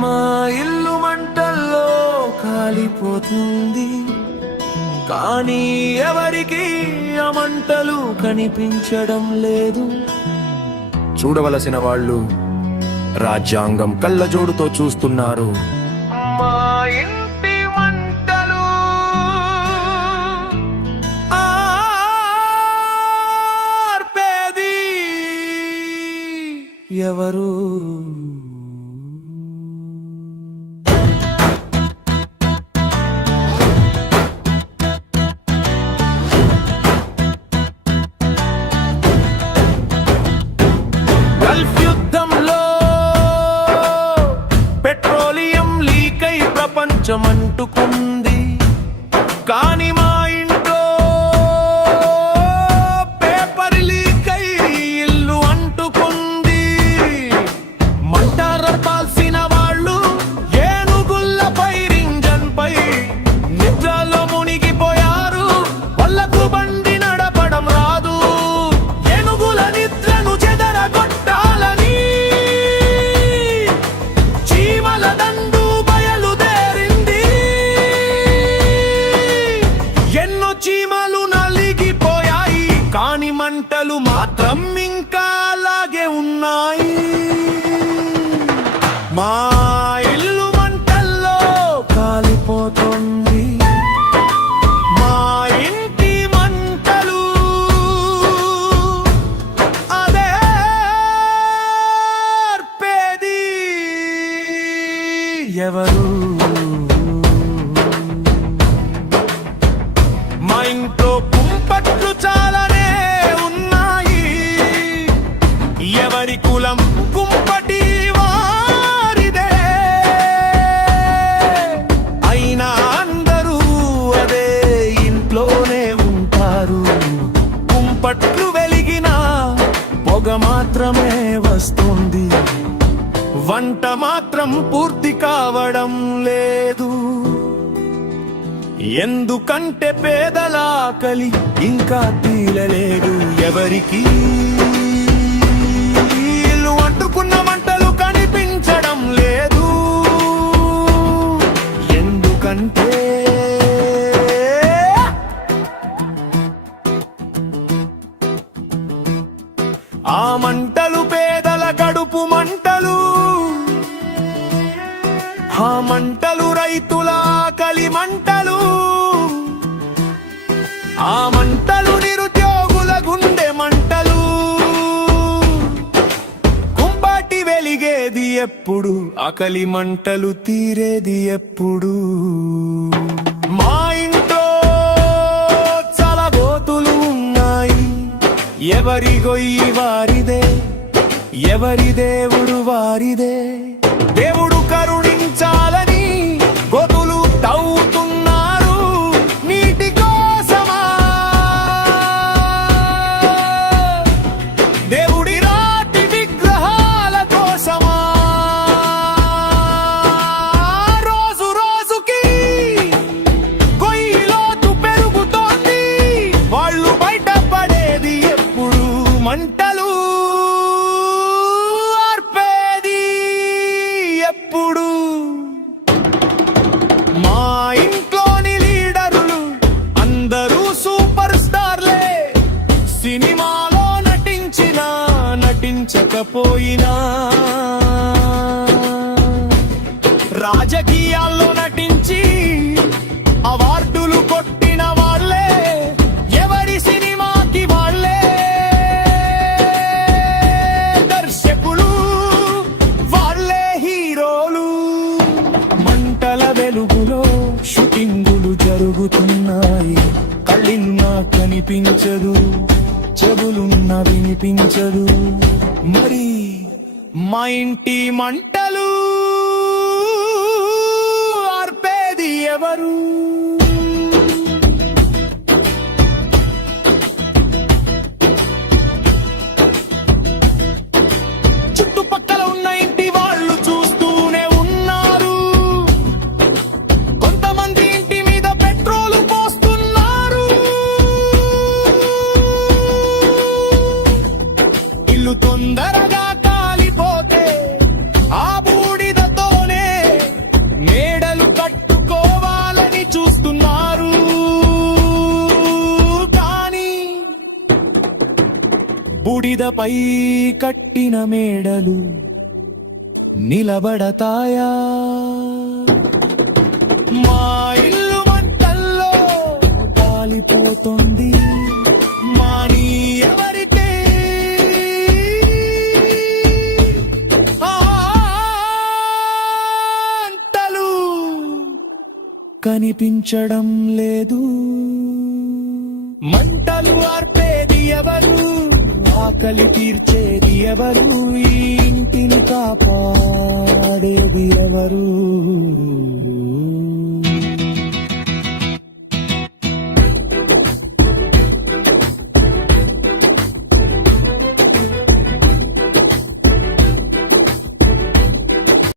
మా ఇల్లు మంటల్లో కాలిపోతుంది, కానీ ఎవరికి ఆ మంటలు కనిపించడం లేదు. చూడవలసిన వాళ్ళు రాజ్యాంగం కళ్ళజోడుతో చూస్తున్నారు. మా ఇంటి మంటలు ఆర్పేది ఎవరు? గల్ఫ్ యుద్ధంలో పెట్రోలియం లీక్ అయి ప్రపంచం అంటుకుంది, కానీ మా ఇంట్లో పేపర్ లీక్ అయి ఇల్లు అంటుకుంది. మంట రప్పాల్సిన వాళ్ళు ఏనుగుల్లపై రింజన్పై నిద్రలో మునిగిపోయారు. వాళ్ళకు బండి నడపడం రాదు. ఏనుగుల నిద్రను చెదరగొట్టాలని చీమల దండు బయలుదేరింది. ఎన్నో చీమలు నలిగిపోయాయి, కానీ మంటలు మాత్రం ఇంకా అలాగే ఉన్నాయి. మా ఇల్లు మంటల్లో కాలిపోతుంది. మా ఇంటి మంటలు అదే ఆర్పేది ఎవరు? మా ఇంట్లో కుంపట్లు చాలానే ఉన్నాయి. ఎవరి కులం కుంపటి వారిదే, అయినా అందరూ అదే ఇంట్లోనే ఉంటారు. కుంపట్లు వెలిగినా పొగ మాత్రమే వస్తుంది, వంట మాత్రం పూర్తి కావడం లేదు. ఎందుకంటే పేదల ఆకలి ఇంకా తీరలేదు ఎవరికి. ఇల్లు అంటుకున్న మంటలు కనిపించడం లేదు. ఎందుకంటే ఆ మంటలు పేదల కడుపు మంటలు, ఆ మంటలు రైతుల ఆకలి మంటలు, ఆ మంటలు నిరుద్యోగుల గుండె మంటలు. కుంబాటి వెలిగేది ఎప్పుడు, ఆకలి మంటలు తీరేది ఎప్పుడు? మా ఇంట్లో చాలా గోతులు ఉన్నాయి. ఎవరి గొయ్యి వారిదే, ఎవరి దేవుడు వారిదే. దేవుడు కరుణించాలని గోతులు తవ్వుతున్నారు నీటి కోసమా? దేవుడి రాతి విగ్రహాల కోసమా? రోజు రోజుకి గొయ్యిలోతు పెరుగుతోంది. వాళ్ళు బయటపడేది ఎప్పుడు? మంటలు ఆర్పేది ఎప్పుడు? మా ఇంట్లోని లీడరులు అందరూ సూపర్ స్టార్లే. సినిమాలో నటించినా నటించకపోయినా, రాజకీయాల్లో నటించి అవార్డులు కొట్టిన వాళ్ళే. ఎవరి సినిమాకి వాళ్ళే దర్శకులు, వాళ్ళే హీరోలు. మంటల వెలుగులో షూటింగులు జరుగుతున్నాయి. కళ్ళున్నా కనిపించదు, చెవులున్నా వినిపించదు. మరి మా ఇంటి మంటలు ఆర్పేది ఎవరు? చుట్టుపక్కల ఉన్న ఇంటి వాళ్ళు చూస్తూనే ఉన్నారు. కొంతమంది ఇంటి మీద పెట్రోలు పోస్తున్నారు. ఇల్లు తొందరగా కాలిపోతే ఆ బూడిదతోనే బుడిదపై కట్టిన మేడలు నిలబడతాయా? మా ఇల్లు మంటల్లో కాలిపోతుంది, మాని ఎవరికే అంటలు కనిపించడం లేదు. మంటలు ఆర్పేది ఎవరు, ఆకలి తీర్చేది ఎవరు, ఈ ఇంటిని కాపాడేది ఎవరు?